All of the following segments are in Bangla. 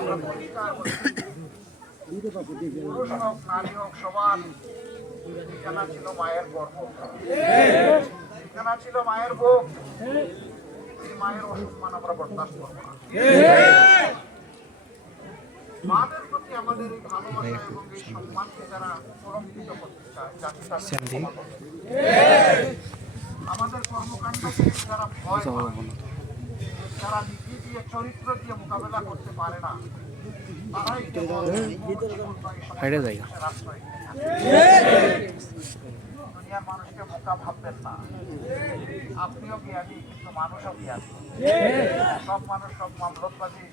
আমরা পরিষ্কার পুরুষ হোক নারী হোক সবার ঠিকানা ছিল মায়ের গর্ভ, ঠিকানা ছিল মায়ের বুক। এই মায়ের অসম্মান আমরা বরদাস্ত করবো না। মাদের প্রতি আমাদের এই ভালোবাসা এবং এই সম্মানকে যারা কলঙ্কিত করতে চায়, আমাদের কর্মকাণ্ডকে যারা ভয় পায়, যারা নীতি দিয়ে চরিত্র দিয়ে মোকাবেলা করতে পারে না, তারাই দুনিয়ার মানুষকে বোকা ভাববেন না। আপনিও জ্ঞানী, কিন্তু মানুষও জ্ঞানী। সব মানুষ সব মামলতবাদী,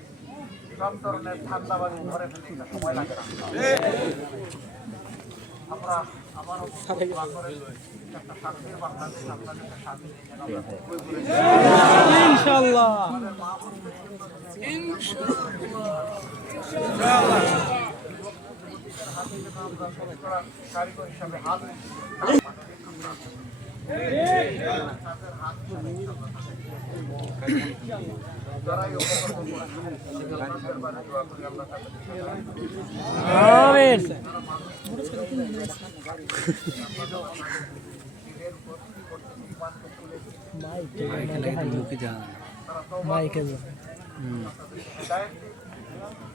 সব ধরনের ঠান্ডাবাদী ধরে ফেলে সময় লাগে না। আমরা আবারও একটা শান্তির বাংলাদেশ আপনাদের শান্তি ইনশাআল্লাহ কারিগর হিসাবে হাত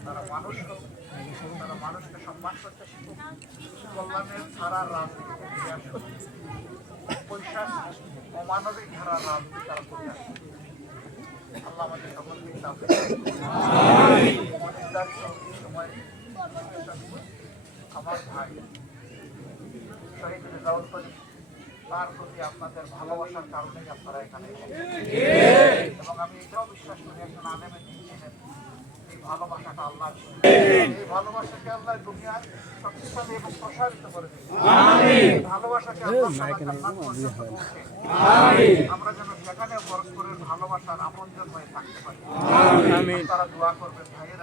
তারা মানুষকে সম্মান করতে শিখুক, কল্যাণের ধারার রাজনীতি করতে আসুক, পয়সা অমানবিক ধারার রাজনীতি তারা করতে আসুক। আল্লাহ আমাদের সকলকে সময় আমার ভাই শহীদ রেজাউল করিম, তার প্রতি আপনাদের ভালোবাসার কারণেই আপনারা এখানে এবং আমি এটাও বিশ্বাস করি একজন আলেমের দিন ছিলেন। এই ভালোবাসাটা আল্লাহ, এই ভালোবাসাকে আল্লাহ দুনিয়ায় শক্তিশালী এবং প্রসারিত করে দিয়েছে। ভালোবাসাকে আমরা যেন সেখানে পরস্পরের ভালোবাসার আপনজন হয়ে থাকতে পারি। তারা দোয়া করবেন ভাইয়েরা।